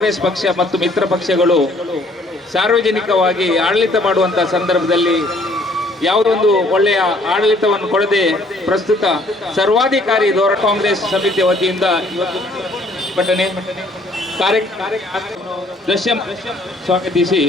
ಕಾಂಗ್ರೆಸ್ ಪಕ್ಷ ಮತ್ತು ಮಿತ್ರ ಪಕ್ಷಗಳು ಸಾರ್ವಜನಿಕವಾಗಿ ಆಡಳಿತ ಮಾಡುವಂತಹ ಸಂದರ್ಭದಲ್ಲಿ ಯಾವುದೊಂದು ಒಳ್ಳೆಯ ಆಡಳಿತವನ್ನು ಕೊಡದೆ ಪ್ರಸ್ತುತ ಸರ್ವಾಧಿಕಾರಿ ಧೋರಣೆ ಕಾಂಗ್ರೆಸ್ ಸಮಿತಿಯ ವತಿಯಿಂದ ಇವತ್ತು ಪ್ರತಿಭಟನೆ ದೃಶ್ಯ ಸ್ವಾಗತಿಸಿ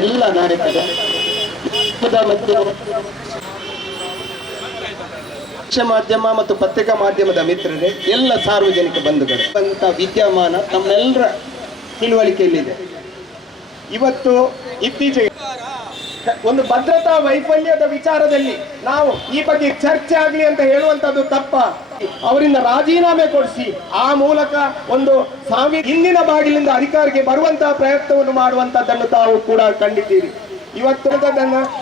ಎಲ್ಲ ನಾಯಕರ ಮಾಧ್ಯಮ ಮತ್ತು ಪತ್ರಿಕಾ ಮಾಧ್ಯಮದ ಮಿತ್ರರೇ, ಎಲ್ಲ ಸಾರ್ವಜನಿಕ ಬಂಧುಗಳು ಅಂತ ವಿದ್ಯಮಾನ ತಮ್ಮೆಲ್ಲರ ತಿಳುವಳಿಕೆಯಲ್ಲಿದೆ. ಇವತ್ತು ಇತ್ತೀಚೆಗೆ ಒಂದು ಭದ್ರತಾ ವೈಫಲ್ಯದ ವಿಚಾರದಲ್ಲಿ ನಾವು ಈ ಬಗ್ಗೆ ಚರ್ಚೆ ಆಗಲಿ ಅಂತ ಹೇಳುವಂತದ್ದು ತಪ್ಪ. ಅವರಿಂದ ರಾಜೀನಾಮೆ ಕೊಡಿಸಿ ಆ ಮೂಲಕ ಒಂದು ಹಿಂದಿನ ಬಾಗಿಲಿಂದ ಅಧಿಕಾರಕ್ಕೆ ಬರುವಂತಹ ಪ್ರಯತ್ನವನ್ನು ಮಾಡುವಂತದ್ದನ್ನು ತಾವು ಕೂಡ ಕಂಡಿದ್ದೀರಿ. ಇವತ್ತು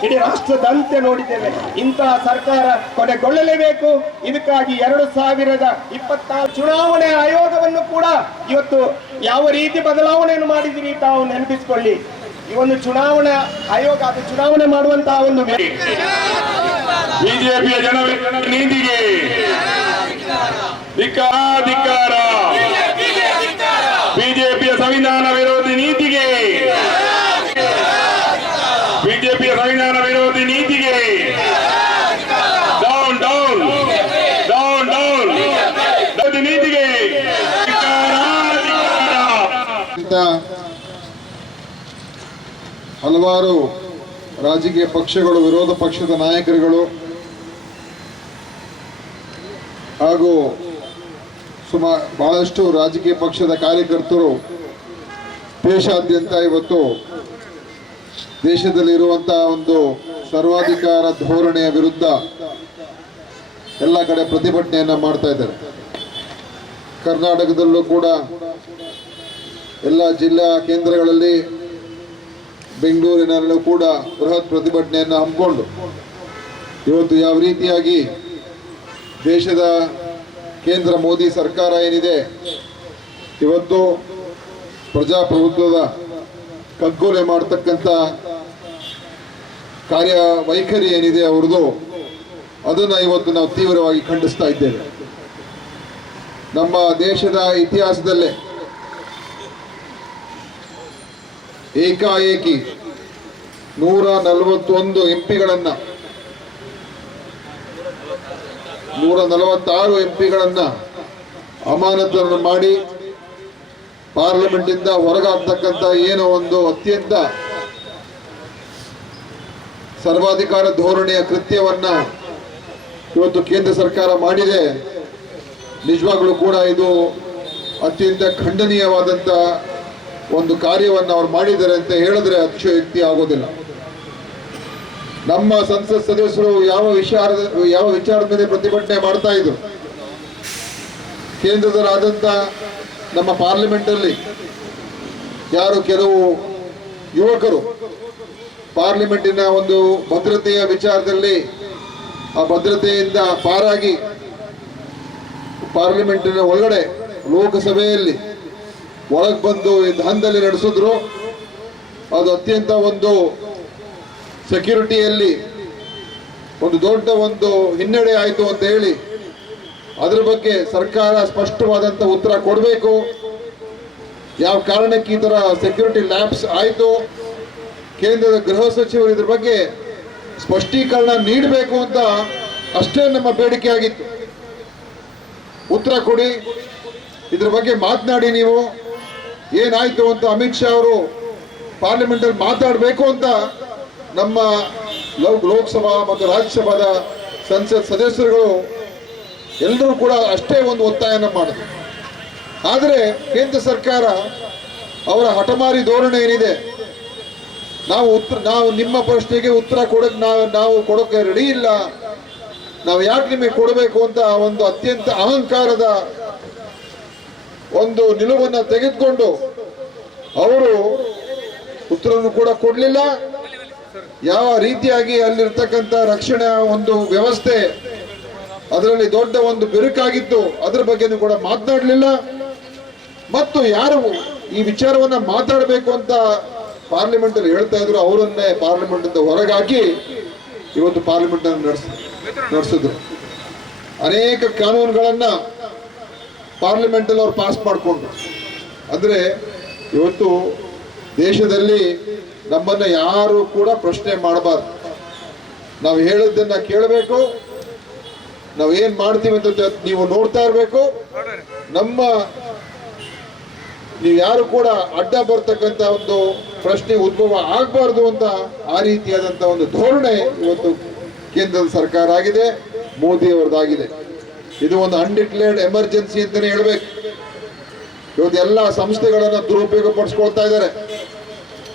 ಇಡೀ ರಾಷ್ಟ್ರದಂತೆ ನೋಡಿದ್ದೇವೆ. ಇಂತಹ ಸರ್ಕಾರ ಕೊನೆಗೊಳ್ಳಲೇಬೇಕು. ಇದಕ್ಕಾಗಿ 2024 ಚುನಾವಣೆ ಆಯೋಗವನ್ನು ಕೂಡ ಇವತ್ತು ಯಾವ ರೀತಿ ಬದಲಾವಣೆಯನ್ನು ಮಾಡಿದಿರಿ ತಾವು ನೆನಪಿಸಿಕೊಳ್ಳಿ. ಈ ಒಂದು ಚುನಾವಣಾ ಆಯೋಗ ಅದು ಚುನಾವಣೆ ಮಾಡುವಂತಹ ಒಂದು ಬಿಜೆಪಿಯ ಜನ ನೀತಿಗೆ ಧಿಕ್ಕಾರ, ಬಿಜೆಪಿಯ ಸಂವಿಧಾನ ವಿರೋಧಿ ನೀತಿಗೆ, ಬಿಜೆಪಿಯ ಸಂವಿಧಾನ ವಿರೋಧಿ ನೀತಿಗೆ ಡೌನ್ ಡೌನ್ ಡೌನ್ ಡೌನ್ ವಿರೋಧಿ ನೀತಿಗೆ ಹಲವಾರು ರಾಜಕೀಯ ಪಕ್ಷಗಳು, ವಿರೋಧ ಪಕ್ಷದ ನಾಯಕರುಗಳು ಹಾಗೂ ಬಹಳಷ್ಟು ರಾಜಕೀಯ ಪಕ್ಷದ ಕಾರ್ಯಕರ್ತರು ದೇಶಾದ್ಯಂತ ಇವತ್ತು ದೇಶದಲ್ಲಿರುವಂತಹ ಒಂದು ಸರ್ವಾಧಿಕಾರ ಧೋರಣೆಯ ವಿರುದ್ಧ ಎಲ್ಲ ಕಡೆ ಪ್ರತಿಭಟನೆಯನ್ನ ಮಾಡ್ತಾ ಇದ್ದಾರೆ. ಕರ್ನಾಟಕದಲ್ಲೂ ಕೂಡ ಎಲ್ಲ ಜಿಲ್ಲಾ ಕೇಂದ್ರಗಳಲ್ಲಿ, ಬೆಂಗಳೂರಿನಲ್ಲೂ ಕೂಡ ಬೃಹತ್ ಪ್ರತಿಭಟನೆಯನ್ನು ಹಮ್ಮಿಕೊಂಡು ಇವತ್ತು ಯಾವ ರೀತಿಯಾಗಿ ದೇಶದ ಕೇಂದ್ರ ಮೋದಿ ಸರ್ಕಾರ ಏನಿದೆ ಇವತ್ತು ಪ್ರಜಾಪ್ರಭುತ್ವದ ಕಗ್ಗೊಲೆ ಮಾಡತಕ್ಕಂಥ ಕಾರ್ಯವೈಖರಿ ಏನಿದೆ ಅವ್ರದ್ದು, ಅದನ್ನು ಇವತ್ತು ನಾವು ತೀವ್ರವಾಗಿ ಖಂಡಿಸ್ತಾ ಇದ್ದೇವೆ. ನಮ್ಮ ದೇಶದ ಇತಿಹಾಸದಲ್ಲೇ ಏಕಾಏಕಿ 141 ಎಂಪಿಗಳನ್ನ 146 ಎಂಪಿಗಳನ್ನ ಅಮಾನತನ್ನು ಮಾಡಿ ಪಾರ್ಲಿಮೆಂಟ್ ಇಂದ ಹೊರಗಾಗ್ತಕ್ಕಂಥ ಏನೋ ಒಂದು ಅತ್ಯಂತ ಸರ್ವಾಧಿಕಾರ ಧೋರಣೆಯ ಕೃತ್ಯವನ್ನ ಇವತ್ತು ಕೇಂದ್ರ ಸರ್ಕಾರ ಮಾಡಿದೆ. ನಿಜವಾಗ್ಲೂ ಕೂಡ ಇದು ಅತ್ಯಂತ ಖಂಡನೀಯವಾದಂತ ಒಂದು ಕಾರ್ಯವನ್ನು ಅವ್ರು ಮಾಡಿದ್ದಾರೆ ಅಂತ ಹೇಳಿದ್ರೆ ಅತಿಶಯೋಕ್ತಿ ಆಗೋದಿಲ್ಲ. ನಮ್ಮ ಸಂಸತ್ ಸದಸ್ಯರು ಯಾವ ವಿಚಾರದ ಮೇಲೆ ಪ್ರತಿಭಟನೆ ಮಾಡ್ತಾ ಇದ್ರು, ಕೇಂದ್ರದಲ್ಲಾದಂತ ನಮ್ಮ ಪಾರ್ಲಿಮೆಂಟ್ ಅಲ್ಲಿ ಯಾರು ಕೆಲವು ಯುವಕರು ಪಾರ್ಲಿಮೆಂಟಿನ ಒಂದು ಭದ್ರತೆಯ ವಿಚಾರದಲ್ಲಿ ಆ ಭದ್ರತೆಯಿಂದ ಪಾರಾಗಿ ಪಾರ್ಲಿಮೆಂಟಿನ ಒಳಗಡೆ ಲೋಕಸಭೆಯಲ್ಲಿ ಒಳಗೆ ಬಂದು ದಾಂಧಲೆ ನಡೆಸಿದ್ರು. ಅದು ಅತ್ಯಂತ ಒಂದು ಸೆಕ್ಯೂರಿಟಿಯಲ್ಲಿ ಒಂದು ದೊಡ್ಡ ಒಂದು ಹಿನ್ನಡೆ ಆಯಿತು ಅಂತ ಹೇಳಿ ಅದರ ಬಗ್ಗೆ ಸರ್ಕಾರ ಸ್ಪಷ್ಟವಾದಂತ ಉತ್ತರ ಕೊಡಬೇಕು. ಯಾವ ಕಾರಣಕ್ಕೆ ಈ ತರ ಸೆಕ್ಯೂರಿಟಿ ಲ್ಯಾಪ್ಸ್ ಆಯಿತು, ಕೇಂದ್ರದ ಗೃಹ ಸಚಿವರು ಇದ್ರ ಬಗ್ಗೆ ಸ್ಪಷ್ಟೀಕರಣ ನೀಡಬೇಕು ಅಂತ ಅಷ್ಟೇ ನಮ್ಮ ಬೇಡಿಕೆ ಆಗಿತ್ತು. ಉತ್ತರ ಕೊಡಿ, ಇದ್ರ ಬಗ್ಗೆ ಮಾತನಾಡಿ, ನೀವು ಏನಾಯ್ತು ಅಂತ ಅಮಿತ್ ಶಾ ಅವರು ಪಾರ್ಲಿಮೆಂಟ್ ಅಲ್ಲಿ ಮಾತಾಡಬೇಕು ಅಂತ ನಮ್ಮ ಲೋಕಸಭಾ ಮತ್ತು ರಾಜ್ಯಸಭಾದ ಸಂಸತ್ ಸದಸ್ಯರುಗಳು ಎಲ್ಲರೂ ಕೂಡ ಅಷ್ಟೇ ಒಂದು ಒತ್ತಾಯನ ಮಾಡಿದ್ರು. ಆದರೆ ಕೇಂದ್ರ ಸರ್ಕಾರ ಅವರ ಹಠಮಾರಿ ಧೋರಣೆ ಏನಿದೆ, ನಾವು ನಿಮ್ಮ ಪ್ರಶ್ನೆಗೆ ಉತ್ತರ ನಾವು ಕೊಡೋಕೆ ರೆಡಿ ಇಲ್ಲ, ನಾವು ಯಾಕೆ ನಿಮಗೆ ಕೊಡಬೇಕು ಅಂತ ಒಂದು ಅತ್ಯಂತ ಅಹಂಕಾರದ ಒಂದು ನಿಲುವನ್ನು ತೆಗೆದುಕೊಂಡು ಅವರು ಉತ್ತರವನ್ನು ಕೂಡ ಕೊಡಲಿಲ್ಲ. ಯಾವ ರೀತಿಯಾಗಿ ಅಲ್ಲಿರ್ತಕ್ಕಂಥ ರಕ್ಷಣಾ ಒಂದು ವ್ಯವಸ್ಥೆ ಅದರಲ್ಲಿ ದೊಡ್ಡ ಒಂದು ಬಿರುಕಾಗಿತ್ತು, ಅದರ ಬಗ್ಗೆನೂ ಕೂಡ ಮಾತನಾಡಲಿಲ್ಲ. ಮತ್ತು ಯಾರು ಈ ವಿಚಾರವನ್ನ ಮಾತಾಡಬೇಕು ಅಂತ ಪಾರ್ಲಿಮೆಂಟ್ ಅಲ್ಲಿ ಹೇಳ್ತಾ ಇದ್ರು, ಅವರನ್ನೇ ಪಾರ್ಲಿಮೆಂಟ್ ಇಂದ ಹೊರಗಾಕಿ ಇವತ್ತು ಪಾರ್ಲಿಮೆಂಟ್ ಅನ್ನು ನಡೆಸಿದ್ರು. ಅನೇಕ ಕಾನೂನುಗಳನ್ನ ಪಾರ್ಲಿಮೆಂಟ್ ಅಲ್ಲಿ ಅವ್ರು ಪಾಸ್ ಮಾಡಿಕೊಂಡ್ರು. ಅಂದ್ರೆ ಇವತ್ತು ದೇಶದಲ್ಲಿ ನಮ್ಮನ್ನ ಯಾರು ಕೂಡ ಪ್ರಶ್ನೆ ಮಾಡಬಾರ್ದು. ನಾವು ಹೇಳಿದ್ದನ್ನ ಕೇಳಬೇಕು, ನಾವು ಏನ್ ಮಾಡ್ತೀವಿ ಅಂತ ನೀವು ನೋಡ್ತಾ ಇರಬೇಕು. ನೀವು ಯಾರು ಕೂಡ ಅಡ್ಡ ಬರ್ತಕ್ಕಂಥ ಒಂದು ಪ್ರಶ್ನೆ ಉದ್ಭವ ಆಗಬಾರ್ದು ಅಂತ ಆ ರೀತಿಯಾದಂತ ಒಂದು ಧೋರಣೆ ಇವತ್ತು ಕೇಂದ್ರದ ಸರ್ಕಾರ ಆಗಿದೆ, ಮೋದಿ ಅವರದಾಗಿದೆ. ಇದು ಒಂದು ಅನ್ಡಿಕ್ಲೇರ್ಡ್ ಎಮರ್ಜೆನ್ಸಿ ಅಂತಾನೆ ಹೇಳ್ಬೇಕು. ಇವತ್ತು ಎಲ್ಲ ಸಂಸ್ಥೆಗಳನ್ನ ದುರುಪಯೋಗ ಪಡಿಸ್ಕೊಳ್ತಾ ಇದ್ದಾರೆ.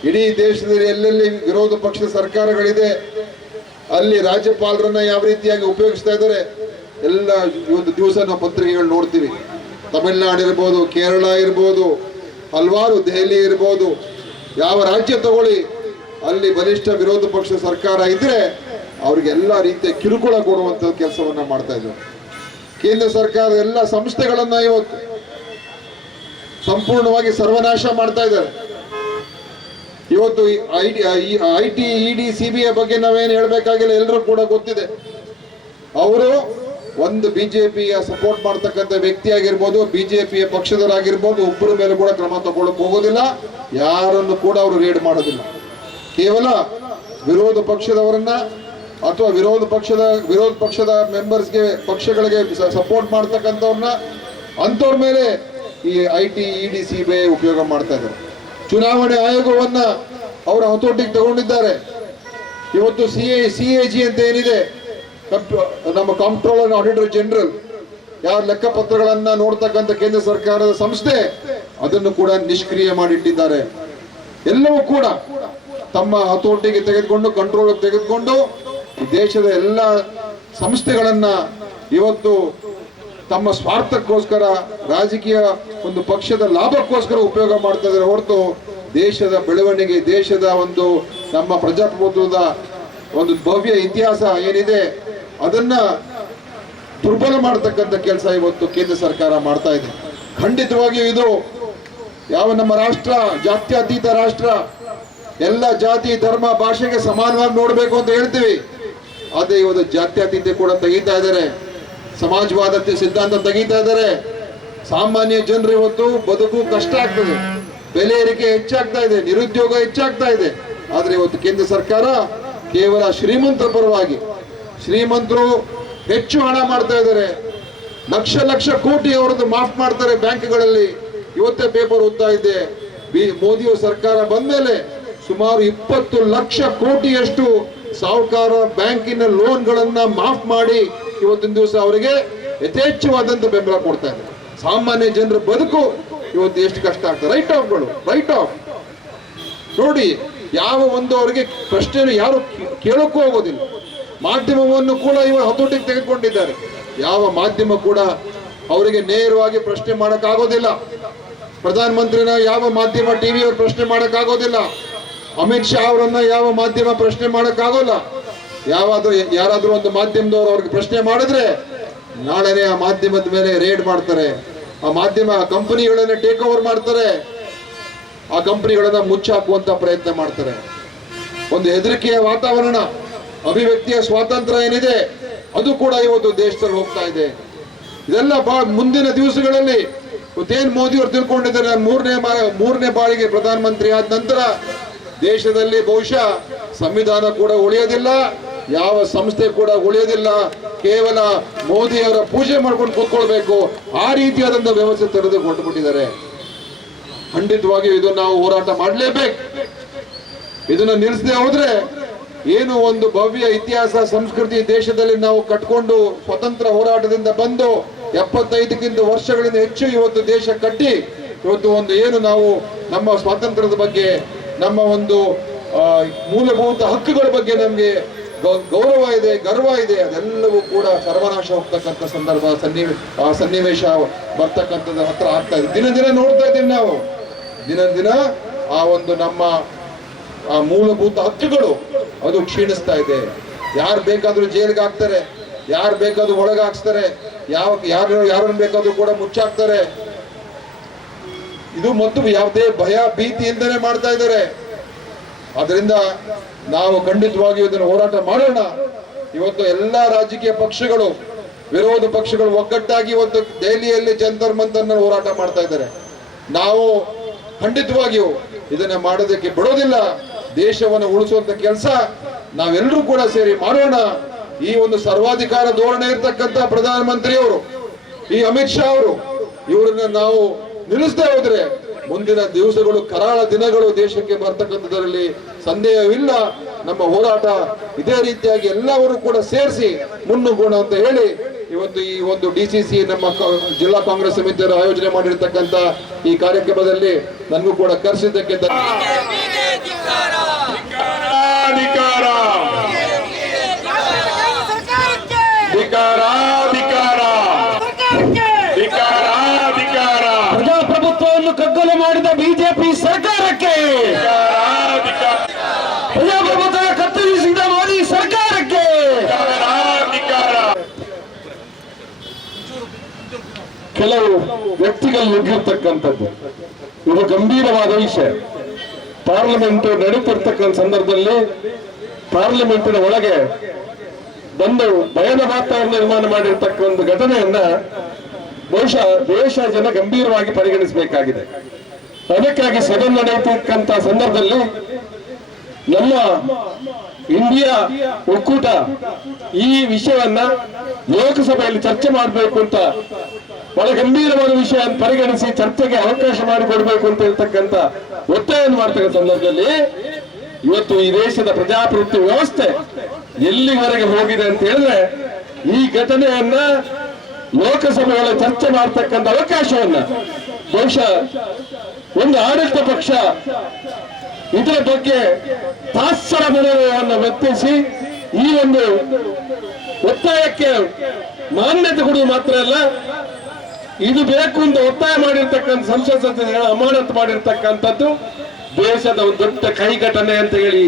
ಇಡೀ ದೇಶದಲ್ಲಿ ಎಲ್ಲೆಲ್ಲಿ ವಿರೋಧ ಪಕ್ಷದ ಸರ್ಕಾರಗಳಿದೆ ಅಲ್ಲಿ ರಾಜ್ಯಪಾಲರನ್ನ ಯಾವ ರೀತಿಯಾಗಿ ಉಪಯೋಗಿಸ್ತಾ ಇದ್ದಾರೆ ಎಲ್ಲ ಒಂದು ದಿವಸ ನಾವು ಪತ್ರಿಕೆಗಳು ನೋಡ್ತೀವಿ. ತಮಿಳುನಾಡು ಇರ್ಬೋದು, ಕೇರಳ ಇರ್ಬೋದು, ಹಲವಾರು ದೆಹಲಿ ಇರ್ಬೋದು, ಯಾವ ರಾಜ್ಯ ತಗೊಳ್ಳಿ ಅಲ್ಲಿ ಬಲಿಷ್ಠ ವಿರೋಧ ಪಕ್ಷ ಸರ್ಕಾರ ಇದ್ರೆ ಅವ್ರಿಗೆಲ್ಲ ರೀತಿಯ ಕಿರುಕುಳ ಕೊಡುವಂತ ಕೆಲಸವನ್ನ ಮಾಡ್ತಾ ಇದ್ದಾರೆ. ಕೇಂದ್ರ ಸರ್ಕಾರ ಎಲ್ಲ ಸಂಸ್ಥೆಗಳನ್ನ ಇವತ್ತು ಸಂಪೂರ್ಣವಾಗಿ ಸರ್ವನಾಶ ಮಾಡ್ತಾ ಇದ್ದಾರೆ. ಇವತ್ತು ಐಟಿ ಇಡಿ ಸಿಬಿಐ ಬಗ್ಗೆ ನಾವೇನು ಹೇಳ್ಬೇಕಾಗಿಲ್ಲ, ಎಲ್ಲರೂ ಕೂಡ ಗೊತ್ತಿದೆ. ಅವರು ಒಂದು ಬಿಜೆಪಿಯ ಸಪೋರ್ಟ್ ಮಾಡ್ತಕ್ಕಂಥ ವ್ಯಕ್ತಿ ಆಗಿರ್ಬೋದು, ಬಿಜೆಪಿಯ ಪಕ್ಷದವರಾಗಿರ್ಬೋದು, ಒಬ್ಬರ ಮೇಲೆ ಕೂಡ ಕ್ರಮ ತಗೊಳ್ಳಕ್ ಹೋಗೋದಿಲ್ಲ, ಯಾರನ್ನು ಕೂಡ ಅವರು ರೇಡ್ ಮಾಡೋದಿಲ್ಲ. ಕೇವಲ ವಿರೋಧ ಪಕ್ಷದವರನ್ನ ಅಥವಾ ವಿರೋಧ ಪಕ್ಷದ ಮೆಂಬರ್ಸ್ಗೆ ಪಕ್ಷಗಳಿಗೆ ಸಪೋರ್ಟ್ ಮಾಡ್ತಕ್ಕಂಥವ್ರನ್ನ ಅಂಥವ್ರ ಮೇಲೆ ಈ ಐಟಿ ಇಡಿ ಸಿಬಿಐ ಉಪಯೋಗ ಮಾಡ್ತಾ ಇದ್ದಾರೆ. ಚುನಾವಣೆ ಆಯೋಗವನ್ನ ಅವರ ಹತೋಟಿಗೆ ತಗೊಂಡಿದ್ದಾರೆ. ಇವತ್ತು ಸಿಎಜಿ ಅಂತ ಏನಿದೆ, ನಮ್ಮ ಕಂಪ್ಟ್ರೋಲರ್ ಆಡಿಟರ್ ಜನರಲ್, ಯಾರ ಲೆಕ್ಕಪತ್ರಗಳನ್ನ ನೋಡ್ತಕ್ಕಂಥ ಕೇಂದ್ರ ಸರ್ಕಾರದ ಸಂಸ್ಥೆ, ಅದನ್ನು ಕೂಡ ನಿಷ್ಕ್ರಿಯ ಮಾಡಿಟ್ಟಿದ್ದಾರೆ. ಎಲ್ಲವೂ ಕೂಡ ತಮ್ಮ ಹತೋಟಿಗೆ ತೆಗೆದುಕೊಂಡು, ಕಂಟ್ರೋಲ್ ತೆಗೆದುಕೊಂಡು ಈ ದೇಶದ ಎಲ್ಲ ಸಂಸ್ಥೆಗಳನ್ನ ಇವತ್ತು ತಮ್ಮ ಸ್ವಾರ್ಥಕ್ಕೋಸ್ಕರ, ರಾಜಕೀಯ ಒಂದು ಪಕ್ಷದ ಲಾಭಕ್ಕೋಸ್ಕರ ಉಪಯೋಗ ಮಾಡ್ತಾ ಇದ್ದಾರೆ ಹೊರತು ದೇಶದ ಬೆಳವಣಿಗೆ, ದೇಶದ ಒಂದು ನಮ್ಮ ಪ್ರಜಾಪ್ರಭುತ್ವದ ಒಂದು ಭವ್ಯ ಇತಿಹಾಸ ಏನಿದೆ ಅದನ್ನ ದುರ್ಬಲ ಮಾಡತಕ್ಕಂಥ ಕೆಲಸ ಇವತ್ತು ಕೇಂದ್ರ ಸರ್ಕಾರ ಮಾಡ್ತಾ ಇದೆ. ಖಂಡಿತವಾಗಿಯೂ ಇದು ಯಾವ ನಮ್ಮ ರಾಷ್ಟ್ರ ಜಾತ್ಯತೀತ ರಾಷ್ಟ್ರ, ಎಲ್ಲ ಜಾತಿ ಧರ್ಮ ಭಾಷೆಗೆ ಸಮಾನವಾಗಿ ನೋಡ್ಬೇಕು ಅಂತ ಹೇಳ್ತೀವಿ. ಅದೇ ಇವತ್ತು ಜಾತ್ಯತೀತ ಕೂಡ ತೆಗಿತಾ ಇದ್ದಾರೆ, ಸಮಾಜವಾದ ಸಿದ್ಧಾಂತ ತೆಗಿತಾ ಇದ್ದಾರೆ. ಸಾಮಾನ್ಯ ಜನರು ಇವತ್ತು ಬದುಕು ಕಷ್ಟ ಆಗ್ತದೆ, ಬೆಲೆ ಏರಿಕೆ ಹೆಚ್ಚಾಗ್ತಾ ಇದೆ, ನಿರುದ್ಯೋಗ ಹೆಚ್ಚಾಗ್ತಾ ಇದೆ. ಆದ್ರೆ ಇವತ್ತು ಕೇಂದ್ರ ಸರ್ಕಾರ ಕೇವಲ ಶ್ರೀಮಂತರ ಪರವಾಗಿ, ಶ್ರೀಮಂತರು ಹೆಚ್ಚು ಹಣ ಮಾಡ್ತಾ ಇದ್ದಾರೆ, ಲಕ್ಷ ಕೋಟಿ ಅವರದ್ದು ಮಾಫ್ ಮಾಡ್ತಾರೆ ಬ್ಯಾಂಕ್ಗಳಲ್ಲಿ. ಇವತ್ತೇ ಪೇಪರ್ ಓದ್ತಾ ಇದ್ದೆ, ಮೋದಿಯ ಸರ್ಕಾರ ಬಂದ್ಮೇಲೆ ಸುಮಾರು 20 ಲಕ್ಷ ಕೋಟಿಯಷ್ಟು ಸಾಹುಕಾರ ಬ್ಯಾಂಕಿನ ಲೋನ್ಗಳನ್ನ ಮಾಫ್ ಮಾಡಿ ಇವತ್ತಿನ ದಿವಸ ಅವರಿಗೆ ಯಥೇಚ್ಛವಾದಂತ ಬೆಂಬಲ ಕೊಡ್ತಾ ಇದ್ದಾರೆ. ಸಾಮಾನ್ಯ ಜನರ ಬದುಕು ಇವತ್ತು ಎಷ್ಟು ಕಷ್ಟ ಆಗ್ತದೆ. ರೈಟ್ ಆಫ್ ನೋಡಿ, ಯಾವ ಒಂದು ಅವರಿಗೆ ಪ್ರಶ್ನೆ ಯಾರು ಕೇಳಕ್ಕೂ ಹೋಗೋದಿಲ್ಲ. ಮಾಧ್ಯಮವನ್ನು ಕೂಡ ಇವರು ಹತೋಟಿಗೆ ತೆಗೆದುಕೊಂಡಿದ್ದಾರೆ. ಯಾವ ಮಾಧ್ಯಮ ಕೂಡ ಅವರಿಗೆ ನೇರವಾಗಿ ಪ್ರಶ್ನೆ ಮಾಡಕ್ಕಾಗೋದಿಲ್ಲ. ಪ್ರಧಾನಮಂತ್ರಿನ ಯಾವ ಮಾಧ್ಯಮ ಟಿವಿಯವರು ಪ್ರಶ್ನೆ ಮಾಡಕ್ಕಾಗೋದಿಲ್ಲ. ಅಮಿತ್ ಶಾ ಅವರನ್ನ ಯಾವ ಮಾಧ್ಯಮ ಪ್ರಶ್ನೆ ಮಾಡಕ್ಕಾಗೋಲ್ಲ. ಯಾರಾದ್ರೂ ಒಂದು ಮಾಧ್ಯಮದವರು ಅವ್ರಿಗೆ ಪ್ರಶ್ನೆ ಮಾಡಿದ್ರೆ ನಾಳೆನೆ ಆ ಮಾಧ್ಯಮದ ಮೇಲೆ ರೇಡ್ ಮಾಡ್ತಾರೆ, ಆ ಮಾಧ್ಯಮ ಕಂಪನಿಗಳನ್ನ ಟೇಕ್ ಓವರ್ ಮಾಡ್ತಾರೆ, ಆ ಕಂಪನಿಗಳನ್ನ ಮುಚ್ಚಾಕುವಂತ ಪ್ರಯತ್ನ ಮಾಡ್ತಾರೆ. ಒಂದು ಹೆದರಿಕೆಯ ವಾತಾವರಣ, ಅಭಿವ್ಯಕ್ತಿಯ ಸ್ವಾತಂತ್ರ್ಯ ಏನಿದೆ ಅದು ಕೂಡ ಇವತ್ತು ದೇಶದಲ್ಲಿ ಹೋಗ್ತಾ ಇದೆ. ಇದೆಲ್ಲ ಮುಂದಿನ ದಿವಸಗಳಲ್ಲಿ ಇವತ್ತೇನ್ ಮೋದಿ ಅವರು ತಿಳ್ಕೊಂಡಿದ್ದಾರೆ, ಮೂರನೇ ಬಾರಿಗೆ ಪ್ರಧಾನಮಂತ್ರಿ ಆದ ನಂತರ ದೇಶದಲ್ಲಿ ಬಹುಶಃ ಸಂವಿಧಾನ ಕೂಡ ಉಳಿಯೋದಿಲ್ಲ, ಯಾವ ಸಂಸ್ಥೆ ಕೂಡ ಉಳಿಯೋದಿಲ್ಲ, ಕೇವಲ ಮೋದಿ ಅವರ ಪೂಜೆ ಮಾಡ್ಕೊಂಡು ಕೂತ್ಕೊಳ್ಬೇಕು, ಆ ರೀತಿಯಾದಂತಹ ವ್ಯವಸ್ಥೆ ತೆರೆದು ಕೊಟ್ಟುಬಿಟ್ಟಿದ್ದಾರೆ. ಖಂಡಿತವಾಗಿಯೂ ಇದು ನಾವು ಹೋರಾಟ ಮಾಡಲೇಬೇಕು. ಇದನ್ನ ನಿಲ್ಲಿಸದೆ ಹೋದ್ರೆ ಏನು ಒಂದು ಭವ್ಯ ಇತಿಹಾಸ ಸಂಸ್ಕೃತಿ ದೇಶದಲ್ಲಿ ನಾವು ಕಟ್ಕೊಂಡು ಸ್ವತಂತ್ರ ಹೋರಾಟದಿಂದ ಬಂದು 75ಕ್ಕಿಂತ ವರ್ಷಗಳಿಂದ ಹೆಚ್ಚು ಇವತ್ತು ದೇಶ ಕಟ್ಟಿ ಇವತ್ತು ಒಂದು ಏನು ನಾವು ನಮ್ಮ ಸ್ವಾತಂತ್ರ್ಯದ ಬಗ್ಗೆ, ನಮ್ಮ ಒಂದು ಮೂಲಭೂತ ಹಕ್ಕುಗಳ ಬಗ್ಗೆ ನಮ್ಗೆ ಗೌರವ ಇದೆ, ಗರ್ವ ಇದೆ, ಅದೆಲ್ಲವೂ ಕೂಡ ಸರ್ವನಾಶ ಹೋಗ್ತಕ್ಕಂಥ ಸಂದರ್ಭ ಸನ್ನಿವೇಶ ಬರ್ತಕ್ಕಂಥದ್ದು ಹತ್ರ ಆಗ್ತಾ ಇದೆ. ದಿನ ನೋಡ್ತಾ ಇದ್ದೀವಿ ನಾವು, ದಿನ ಆ ಒಂದು ನಮ್ಮ ಮೂಲಭೂತ ಹಕ್ಕುಗಳು ಅದು ಕ್ಷೀಣಿಸ್ತಾ ಇದೆ. ಯಾರು ಬೇಕಾದ್ರೂ ಜೈಲಿಗೆ ಹಾಕ್ತಾರೆ, ಯಾರು ಬೇಕಾದ್ರೂ ಒಳಗೆ ಹಾಕ್ಸ್ತಾರೆ, ಯಾರನ್ನು ಬೇಕಾದ್ರೂ ಕೂಡ ಮುಚ್ಚಾಕ್ತಾರೆ. ಇದು ಮತ್ತು ಯಾವುದೇ ಭಯ ಭೀತಿ ಇಲ್ಲದೆ ಮಾಡ್ತಾ ಇದ್ದಾರೆ. ಅದರಿಂದ ನಾವು ಖಂಡಿತವಾಗಿಯೂ ಇದನ್ನು ಹೋರಾಟ ಮಾಡೋಣ. ಇವತ್ತು ಎಲ್ಲಾ ರಾಜಕೀಯ ಪಕ್ಷಗಳು, ವಿರೋಧ ಪಕ್ಷಗಳು ಒಗ್ಗಟ್ಟಾಗಿ ಇವತ್ತು ದೆಹಲಿಯಲ್ಲಿ ಜಂತರ್ ಮಂತರ್ನ ಹೋರಾಟ ಮಾಡ್ತಾ ಇದ್ದಾರೆ. ನಾವು ಖಂಡಿತವಾಗಿಯೂ ಇದನ್ನ ಮಾಡೋದಕ್ಕೆ ಬಿಡೋದಿಲ್ಲ. ದೇಶವನ್ನು ಉಳಿಸುವಂತ ಕೆಲಸ ನಾವೆಲ್ಲರೂ ಕೂಡ ಸೇರಿ ಮಾಡೋಣ. ಈ ಒಂದು ಸರ್ವಾಧಿಕಾರ ಧೋರಣೆ ಇರ್ತಕ್ಕಂಥ ಪ್ರಧಾನಮಂತ್ರಿಯವರು, ಈ ಅಮಿತ್ ಶಾ ಅವರು, ಇವರನ್ನ ನಾವು ನಿಲ್ಲಿಸದೆ ಹೋದ್ರೆ ಮುಂದಿನ ದಿವಸಗಳು ಕರಾಳ ದಿನಗಳು ದೇಶಕ್ಕೆ ಬರ್ತಕ್ಕಂಥದ್ರಲ್ಲಿ ಸಂದೇಹವಿಲ್ಲ. ನಮ್ಮ ಹೋರಾಟ ಇದೇ ರೀತಿಯಾಗಿ ಎಲ್ಲರೂ ಕೂಡ ಸೇರಿಸಿ ಮುನ್ನುಗ್ಗೋಣ ಅಂತ ಹೇಳಿ ಇವತ್ತು ಈ ಒಂದು DCC ನಮ್ಮ ಜಿಲ್ಲಾ ಕಾಂಗ್ರೆಸ್ ಸಮಿತಿಯವರು ಆಯೋಜನೆ ಮಾಡಿರ್ತಕ್ಕಂಥ ಈ ಕಾರ್ಯಕ್ರಮದಲ್ಲಿ ನನಗೂ ಕೂಡ ಕರೆಸಿದ್ದಕ್ಕೆ ಪ್ರಜಾಪ್ರಭುತ್ವವನ್ನು ಕಗ್ಗೊಲೆ ಮಾಡಿದ ಬಿಜೆಪಿ ಸರ್ಕಾರಕ್ಕೆ, ಪ್ರಜಾಪ್ರಭುತ್ವ ಕತ್ತರಿಸಿದ ಮೋದಿ ಸರ್ಕಾರಕ್ಕೆ ಕೆಲವು ವ್ಯಕ್ತಿಗಳು ನುಗ್ಗಿರ್ತಕ್ಕಂಥದ್ದು ಇದು ಗಂಭೀರವಾದ ವಿಷಯ. ಪಾರ್ಲಿಮೆಂಟ್ ನಡೀತಿರ್ತಕ್ಕಂಥ ಸಂದರ್ಭದಲ್ಲಿ ಪಾರ್ಲಿಮೆಂಟಿನ ಒಳಗೆ ಬಂದು ಭಯದ ವಾತಾವರಣ ನಿರ್ಮಾಣ ಮಾಡಿರ್ತಕ್ಕಂಥ ಘಟನೆಯನ್ನ ಬಹುಶಃ ದೇಶ ಜನ ಗಂಭೀರವಾಗಿ ಪರಿಗಣಿಸಬೇಕಾಗಿದೆ. ಅದಕ್ಕಾಗಿ ಸದನ ನಡೆಯತಕ್ಕಂಥ ಸಂದರ್ಭದಲ್ಲಿ ನಮ್ಮ ಇಂಡಿಯಾ ಒಕ್ಕೂಟ ಈ ವಿಷಯವನ್ನ ಲೋಕಸಭೆಯಲ್ಲಿ ಚರ್ಚೆ ಮಾಡಬೇಕು ಅಂತ ಬಹಳ ಗಂಭೀರವಾದ ವಿಷಯ ಪರಿಗಣಿಸಿ ಚರ್ಚೆಗೆ ಅವಕಾಶ ಮಾಡಿಕೊಡ್ಬೇಕು ಅಂತ ಹೇಳ್ತಕ್ಕಂಥ ಒತ್ತಾಯವನ್ನು ಮಾಡ್ತಕ್ಕಂಥ ಸಂದರ್ಭದಲ್ಲಿ ಇವತ್ತು ಈ ದೇಶದ ಪ್ರಜಾಪ್ರಭುತ್ವ ವ್ಯವಸ್ಥೆ ಎಲ್ಲಿವರೆಗೆ ಹೋಗಿದೆ ಅಂತ ಹೇಳಿದ್ರೆ ಈ ಘಟನೆಯನ್ನ ಲೋಕಸಭೆಯಲ್ಲಿ ಚರ್ಚೆ ಮಾಡತಕ್ಕಂಥ ಅವಕಾಶವನ್ನ ಬಹುಶಃ ಒಂದು ಆಡಳಿತ ಪಕ್ಷ ಇದರ ಬಗ್ಗೆ ತಾತ್ಸರ ಮನೋಭಾವವನ್ನು ವ್ಯಕ್ತಿಸಿ ಈ ಒಂದು ಒತ್ತಾಯಕ್ಕೆ ಮಾನ್ಯತೆ ಕೊಡುವುದು ಮಾತ್ರ ಅಲ್ಲ, ಇದು ಬೇಕು ಅಂತ ಒತ್ತಾಯ ಮಾಡಿರ್ತಕ್ಕಂಥ ಸಂಸತ್ ಸದಸ್ಯರ ಅಮಾನತು ಮಾಡಿರ್ತಕ್ಕಂಥದ್ದು ದೇಶದ ಒಂದು ದೊಡ್ಡ ಕೈ ಘಟನೆ ಅಂತ ಹೇಳಿ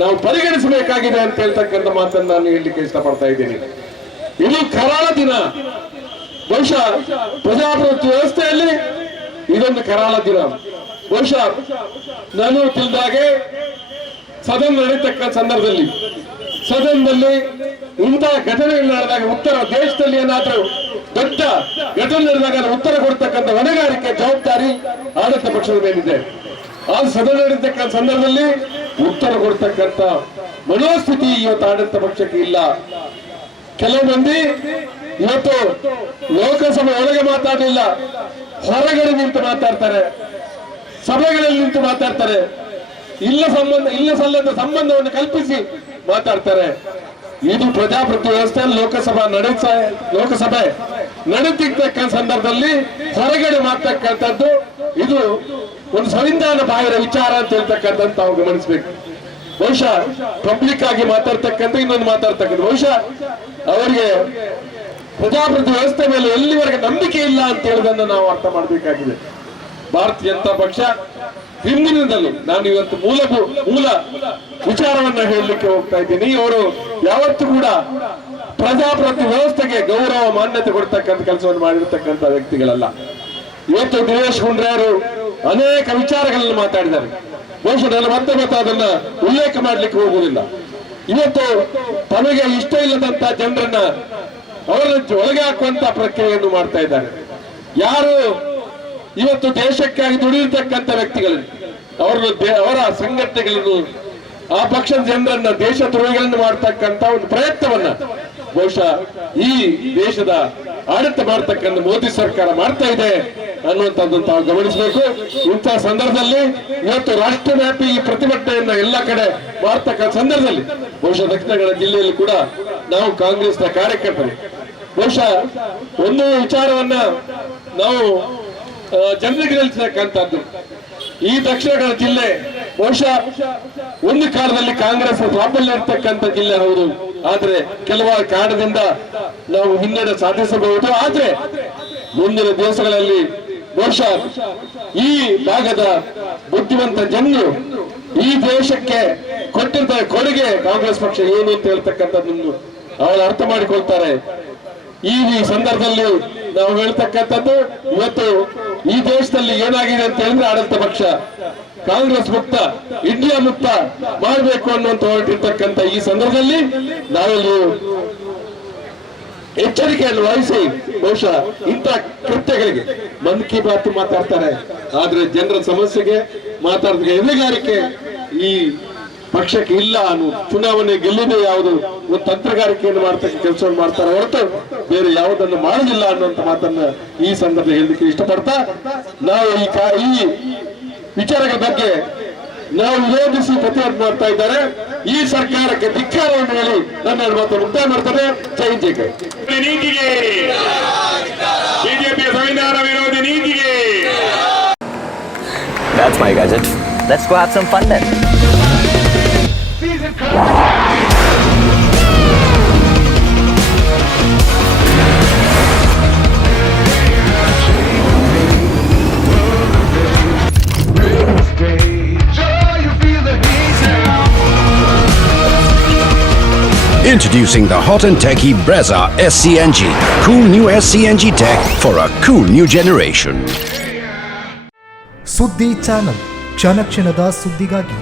ನಾವು ಪರಿಗಣಿಸಬೇಕಾಗಿದೆ ಅಂತ ಹೇಳ್ತಕ್ಕಂಥ ಮಾತನ್ನು ನಾನು ಹೇಳಲಿಕ್ಕೆ ಇಷ್ಟಪಡ್ತಾ ಇದ್ದೀನಿ. ಇದು ಕರಾಳ ದಿನ. ಬಹುಶಃ ಪ್ರಜಾಪ್ರಭುತ್ವ ವ್ಯವಸ್ಥೆಯಲ್ಲಿ ಇದೊಂದು ಕರಾಳ ದಿನ. ಬಹುಶಃ ನಾನು ತಿಳಿದಾಗೆ ಸದನ ನಡೀತಕ್ಕಂಥ ಸಂದರ್ಭದಲ್ಲಿ ಸದನದಲ್ಲಿ ಇಂತಹ ಘಟನೆಗಳು ನಡೆದಾಗ ಉತ್ತರ ದೇಶದಲ್ಲಿ ಏನಾದ್ರೂ ದೊಡ್ಡ ಘಟನೆ ನಡೆದಾಗ ಉತ್ತರ ಕೊಡ್ತಕ್ಕಂಥ ಹೊಣೆಗಾರಿಕೆ ಜವಾಬ್ದಾರಿ ಆಡಳಿತ ಪಕ್ಷದ ಮೇಲಿದೆ. ಆ ಸದನ ನಡೀತಕ್ಕಂಥ ಸಂದರ್ಭದಲ್ಲಿ ಉತ್ತರ ಕೊಡ್ತಕ್ಕಂಥ ಮನೋಸ್ಥಿತಿ ಇವತ್ತು ಆಡಳಿತ ಪಕ್ಷಕ್ಕೆ ಇಲ್ಲ. ಕೆಲವು ಮಂದಿ ಇವತ್ತು ಲೋಕಸಭೆ ಒಳಗೆ ಮಾತಾಡಲಿಲ್ಲ, ಹೊರಗಡೆ ನಿಂತು ಮಾತಾಡ್ತಾರೆ, ಸಭೆಗಳಲ್ಲಿ ನಿಂತು ಮಾತಾಡ್ತಾರೆ, ಇಲ್ಲ ಸಲ್ಲದ ಸಂಬಂಧವನ್ನು ಕಲ್ಪಿಸಿ ಮಾತಾಡ್ತಾರೆ. ಇದು ಪ್ರಜಾಪ್ರಭುತ್ವ ವ್ಯವಸ್ಥೆಯಲ್ಲಿ ಲೋಕಸಭೆ ನಡೀತಿರ್ತಕ್ಕಂಥ ಸಂದರ್ಭದಲ್ಲಿ ಹೊರಗಡೆ ಮಾತಕ್ಕಂಥದ್ದು ಇದು ಒಂದು ಸಂವಿಧಾನ ಬಾಹಿರ ವಿಚಾರ ಅಂತ ಹೇಳ್ತಕ್ಕಂಥದ್ದು ತಾವು ಗಮನಿಸಬೇಕು. ಬಹುಶಃ ಪಬ್ಲಿಕ್ ಆಗಿ ಮಾತಾಡ್ತಕ್ಕಂಥ ಇನ್ನೊಂದು ಮಾತಾಡ್ತಕ್ಕಂಥ ಬಹುಶಃ ಅವರಿಗೆ ಪ್ರಜಾಪ್ರಭುತ್ವ ವ್ಯವಸ್ಥೆ ಮೇಲೆ ಎಲ್ಲಿವರೆಗೆ ನಂಬಿಕೆ ಇಲ್ಲ ಅಂತ ಹೇಳುವುದನ್ನು ನಾವು ಅರ್ಥ ಮಾಡಬೇಕಾಗಿದೆ. ಭಾರತೀಯ ಜನತಾ ಪಕ್ಷ ಹಿಂದಿನಿಂದಲೂ ನಾನು ಇವತ್ತು ಮೂಲ ವಿಚಾರವನ್ನ ಹೇಳಲಿಕ್ಕೆ ಹೋಗ್ತಾ ಇದ್ದೀನಿ. ಅವರು ಯಾವತ್ತೂ ಕೂಡ ಪ್ರಜಾಪ್ರಭುತ್ವ ವ್ಯವಸ್ಥೆಗೆ ಗೌರವ ಮಾನ್ಯತೆ ಕೊಡ್ತಕ್ಕಂಥ ಕೆಲಸವನ್ನು ಮಾಡಿರ್ತಕ್ಕಂಥ ವ್ಯಕ್ತಿಗಳಲ್ಲ. ಇವತ್ತು ದಿನೇಶ್ ಗುಂಡ್ರಾಯರು ಅನೇಕ ವಿಚಾರಗಳನ್ನು ಮಾತಾಡಿದ್ದಾರೆ. ಬಹುಶಃ ನಾನು ಮತ್ತೆ ಅದನ್ನ ಉಲ್ಲೇಖ ಮಾಡ್ಲಿಕ್ಕೆ ಹೋಗುವುದಿಲ್ಲ. ಇವತ್ತು ತಮಗೆ ಇಷ್ಟ ಇಲ್ಲದಂತ ಜನರನ್ನ ಅವರನ್ನು ಒಳಗೆ ಹಾಕುವಂತ ಪ್ರಕ್ರಿಯೆಯನ್ನು ಮಾಡ್ತಾ ಇದ್ದಾರೆ. ಯಾರು ಇವತ್ತು ದೇಶಕ್ಕಾಗಿ ದುಡಿಯತಕ್ಕಂಥ ವ್ಯಕ್ತಿಗಳನ್ನು ಅವರ ಸಂಘಟನೆಗಳನ್ನು ಆ ಪಕ್ಷದ ಜನರನ್ನ ದೇಶ ದ್ರೋಹಿಗಳನ್ನು ಮಾಡ್ತಕ್ಕಂಥ ಒಂದು ಪ್ರಯತ್ನವನ್ನ ಬಹುಶಃ ಈ ದೇಶದ ಆಡಳಿತ ಮಾಡ್ತಕ್ಕಂಥ ಮೋದಿ ಸರ್ಕಾರ ಮಾಡ್ತಾ ಇದೆ ಅನ್ನುವಂಥದ್ದನ್ನು ತಾವು ಗಮನಿಸಬೇಕು. ಇಂತಹ ಸಂದರ್ಭದಲ್ಲಿ ಇವತ್ತು ರಾಷ್ಟ್ರವ್ಯಾಪಿ ಈ ಪ್ರತಿಭಟನೆಯನ್ನ ಎಲ್ಲ ಕಡೆ ಮಾಡ್ತಕ್ಕಂಥ ಸಂದರ್ಭದಲ್ಲಿ ಬಹುಶಃ ದಕ್ಷಿಣ ಕನ್ನಡ ಜಿಲ್ಲೆಯಲ್ಲಿ ಕೂಡ ನಾವು ಕಾಂಗ್ರೆಸ್ನ ಕಾರ್ಯಕರ್ತರು ಬಹುಶಃ ಒಂದು ವಿಚಾರವನ್ನ ನಾವು ಜನರಿಗೆ ತಿಳಿಸತಕ್ಕಂಥದ್ದು. ಈ ದಕ್ಷಿಣ ಕನ್ನಡ ಜಿಲ್ಲೆ ಬಹುಶಃ ಒಂದು ಕಾಲದಲ್ಲಿ ಕಾಂಗ್ರೆಸ್ ಪ್ರಾಬಲ್ಯ ಇರ್ತಕ್ಕಂಥ ಜಿಲ್ಲೆ ಹೌದು. ಆದ್ರೆ ಕೆಲವಾರು ಕಾರಣದಿಂದ ನಾವು ಹಿನ್ನಡೆ ಸಾಧಿಸಬಹುದು. ಆದ್ರೆ ಮುಂದಿನ ದಿವಸಗಳಲ್ಲಿ ಬಹುಶಃ ಈ ಭಾಗದ ಬುದ್ಧಿವಂತ ಜನರು ಈ ದೇಶಕ್ಕೆ ಕೊಟ್ಟಿದ್ದ ಕೊಡುಗೆ ಕಾಂಗ್ರೆಸ್ ಪಕ್ಷ ಏನು ಅಂತ ಹೇಳ್ತಕ್ಕಂಥದ್ದನ್ನು ಅವರು ಅರ್ಥ ಮಾಡಿಕೊಳ್ತಾರೆ. ಈ ಸಂದರ್ಭದಲ್ಲಿ ನಾವು ಹೇಳ್ತಕ್ಕಂಥದ್ದು, ಇವತ್ತು ಈ ದೇಶದಲ್ಲಿ ಏನಾಗಿದೆ ಅಂತ ಹೇಳಿದ್ರೆ ಆಡಳಿತ ಪಕ್ಷ ಕಾಂಗ್ರೆಸ್ ಮುಕ್ತ, ಇಂಡಿಯಾ ಮುಕ್ತ ಮಾಡಬೇಕು ಅನ್ನುವಂತ ಹೊರಟಿರ್ತಕ್ಕಂಥ ಈ ಸಂದರ್ಭದಲ್ಲಿ ನಾವೆಲ್ಲೂ ಎಚ್ಚರಿಕೆಯನ್ನು ವಹಿಸಿ ಬಹುಶಃ ಇಂಥ ಕೃತ್ಯಗಳಿಗೆ ಮನ್ ಕಿ ಬಾತ್ ಮಾತಾಡ್ತಾರೆ, ಆದ್ರೆ ಜನರ ಸಮಸ್ಯೆಗೆ ಮಾತಾಡೋದಕ್ಕೆ ಎದೆಗಾರಿಕೆ ಈ ಪಕ್ಷಕ್ಕೆ ಇಲ್ಲ ಅನ್ನೋ, ಚುನಾವಣೆ ಗೆಲ್ಲುವುದೇ ಯಾವುದು ಒಂದು ತಂತ್ರಗಾರಿಕೆಯನ್ನು ಮಾಡ್ತಕ್ಕ ಕೆಲಸವನ್ನು ಮಾಡ್ತಾರೆ ಹೊರತು ಬೇರೆ ಯಾವುದನ್ನು ಮಾಡುವುದಿಲ್ಲ ಅನ್ನುವಂತ ಮಾತನ್ನ ಈ ಸಂದರ್ಭ ಹೇಳಲಿಕ್ಕೆ ಇಷ್ಟಪಡ್ತಾ, ನಾವು ಈ ವಿಚಾರಗಳ ಬಗ್ಗೆ ನಾವು ವಿರೋಧಿಸಿ ಪ್ರತಿಭಟನೆ ಮಾಡ್ತಾ ಇದ್ದಾರೆ. ಈ ಸರ್ಕಾರಕ್ಕೆ ಧಿಕ್ಕಾರವನ್ನು ಹೇಳಿ ನನ್ನ ಮಾತು ಮುಕ್ತಾಯ ಮಾಡ್ತಾರೆ. ಜೈ ಜೈ. ನೀತಿಗೆ, ಬಿಜೆಪಿಯ ಸಂವಿಧಾನ ವಿರೋಧಿ ನೀತಿಗೆ. That's my gadget. Let's go have some fun then. Introducing the hot and techy Brezza SCNG. Cool new SCNG tech for a cool new generation. ಸುದ್ದಿ ಚಾನಲ್, ಕ್ಷಣ ಕ್ಷಣದ ಸುದ್ದಿಗಾಗಿ.